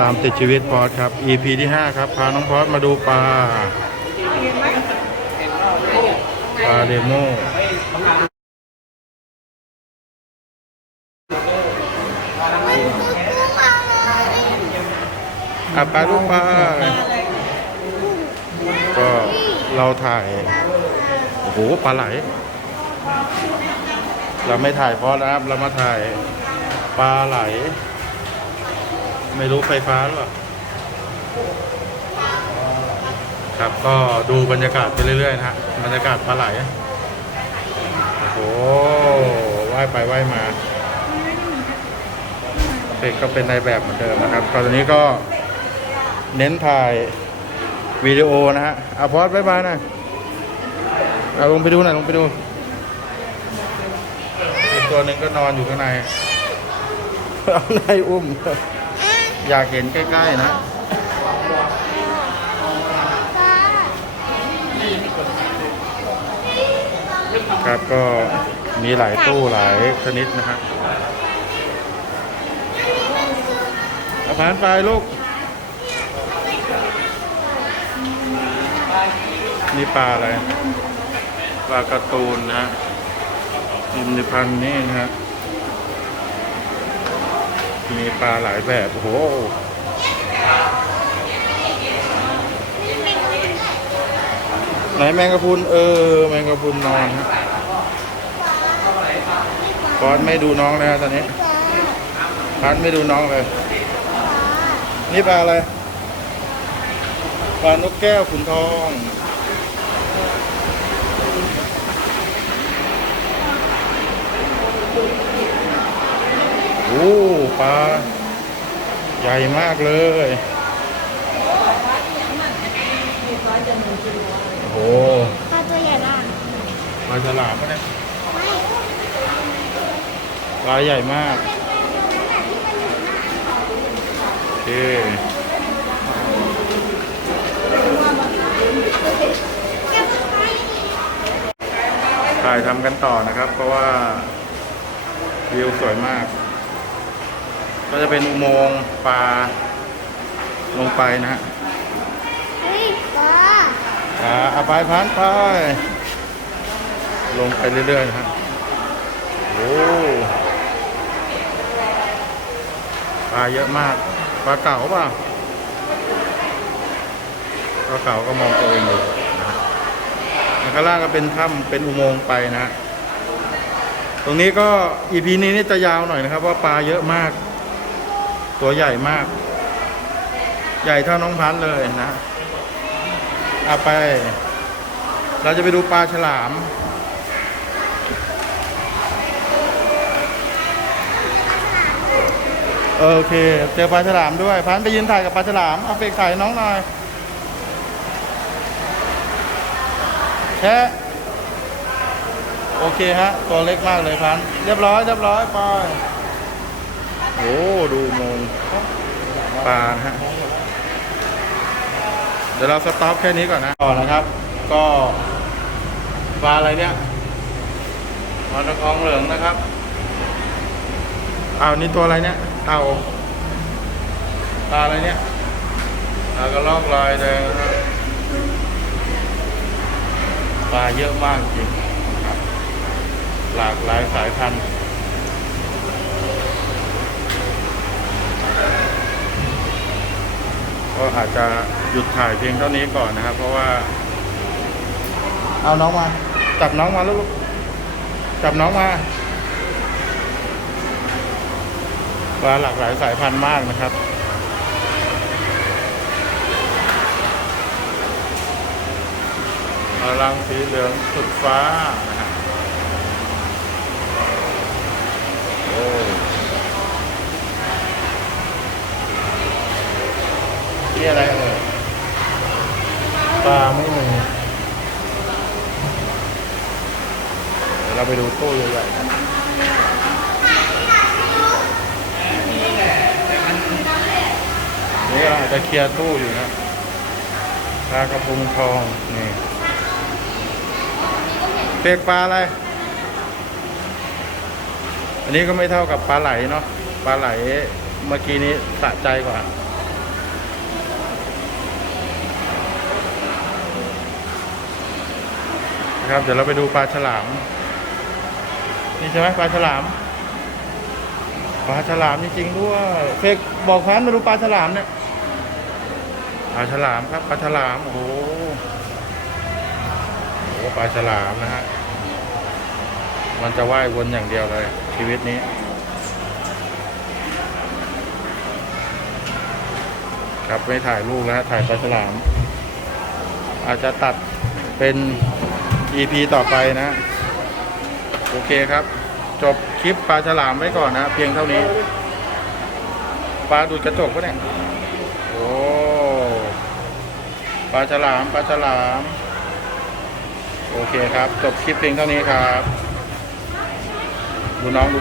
ตามติดชีวิตพอดครับ EP ที่ 5 ครับ พาน้องพอดมาดูปลาปลาเดโมอะปลาลูกปลาก็เราถ่าย โอ้โหปลาไหล เราไม่ถ่ายพอดนะครับ เรามาถ่ายปลาไหล ไม่รู้ไฟฟ้าหรือเปล่าครับก็ดูบรรยากาศไปเรื่อยๆนะฮะบรรยากาศปลาไหลโอ้โหว่ายไปว่ายมาเป็กก็เป็นในแบบเหมือนเดิมนะครับตอนนี้ก็เน้นถ่ายวิดีโอนะฮะเอาพอดบายบายน่อยเอาลงไปดูหน่อยลงไปดูอีกตัวหนึ่งก็นอนอยู่ข้างในเอาในอุ้ม อยากเห็นใกล้ๆนะ ครับก็มีหลายตู้หลายชนิดนะฮะเอาผ่านไปลูก นี่ปลาอะไร ปลาการ์ตูนนะฮะอินทพันธ์นี่นะฮะ มีปลาหลายแบบ โอ้โหไหนแมงกะพรุนเออ แมงกะพรุนนอนฮะฟอนไม่ดูน้องเลยตอนนี้พันไม่ดูน้องเลย นี่ปลาอะไรปลานกแก้วขุนทอง โอ้ปลาใหญ่มากเลยโอ้ปลาตัวใหญ่มากปลาฉลามปะเนี่ยไม่ปลาใหญ่มากโอเคถ่ายทำกันต่อนะครับ เพราะว่าวิวสวยมาก ก็จะเป็นอุโมงค์ปลาลงไปนะฮะเฮ้ยปลาอ่าเอาไปพันไป ลงไปเรื่อยๆนะฮะโอ้ปลาเยอะมากปลาเก๋าเปล่าปลาเก๋าก็มองตัวเองอยู่นะฮะแล้วข้างล่างก็เป็นถ้ำเป็นอุโมงค์ไปนะฮะตรงนี้ก็อีพีนี้นี่จะยาวหน่อยนะครับ ว่าปลาเยอะมาก ตัวใหญ่มาก ใหญ่เท่าน้องพันธ์เลยนะเอาไป เราจะไปดูปลาฉลาม โอเคเจอปลาฉลามด้วย พันไปยืนถ่ายกับปลาฉลาม เอาไปถ่ายน้องหน่อยแค่โอเคฮะ ตัวเล็กมากเลยพัน เรียบร้อย เรียบร้อยไปโอ้ดูมง ปลานะฮะ เดี๋ยวเราสต็อปแค่นี้ก่อนนะต่อนะครับ ก็ปลาอะไรเนี่ยปลาตะกองเหลืองนะครับอ้าวนี่ตัวอะไรเนี่ยเต่าปลาอะไรเนี่ยปลากระลอกลายแดงนะครับปลาเยอะมากจริงครับ หลากหลายสายพันธุ์ ก็อาจจะหยุดถ่ายเพียงเท่านี้ก่อนนะครับ เพราะว่า เอาน้องมาจับน้องมาลูกจับน้องมาปลาหลากหลายสายพันธุ์มากนะครับอลังสีเหลืองสุดฟ้านะฮะ ราไปดูตู้ใหญ่ๆกันนี่เราอาจจะเคลียร์ตู้อยู่นะปลากระพงทองนี่เปกปลาอะไร อันนี้ก็ไม่เท่ากับปลาไหลเนาะ ปลาไหลเมื่อกี้นี้สะใจกว่าครับเดี๋ยวเราไปดูปลาฉลาม นี่ใช่ไหมปลาฉลาม ปลาฉลามจริงๆด้วยเฟกบอกแฟนมาดูปลาฉลามเนี่ย ปลาฉลามครับปลาฉลามโอ้โหโอ้ปลาฉลามนะฮะ มันจะว่ายวนอย่างเดียวเลย ชีวิตนี้ครับไม่ถ่ายรูปแล้วถ่ายปลาฉลาม อาจจะตัดเป็น EP ต่อไปนะ โอเคครับ จบคลิปปลาฉลามไว้ก่อนนะ เพียงเท่านี้ ปลาดูดกระจกปะเนี่ยโอ้ปลาฉลามปลาฉลาม โอเคครับ จบคลิปเพียงเท่านี้ครับ ดูน้องดู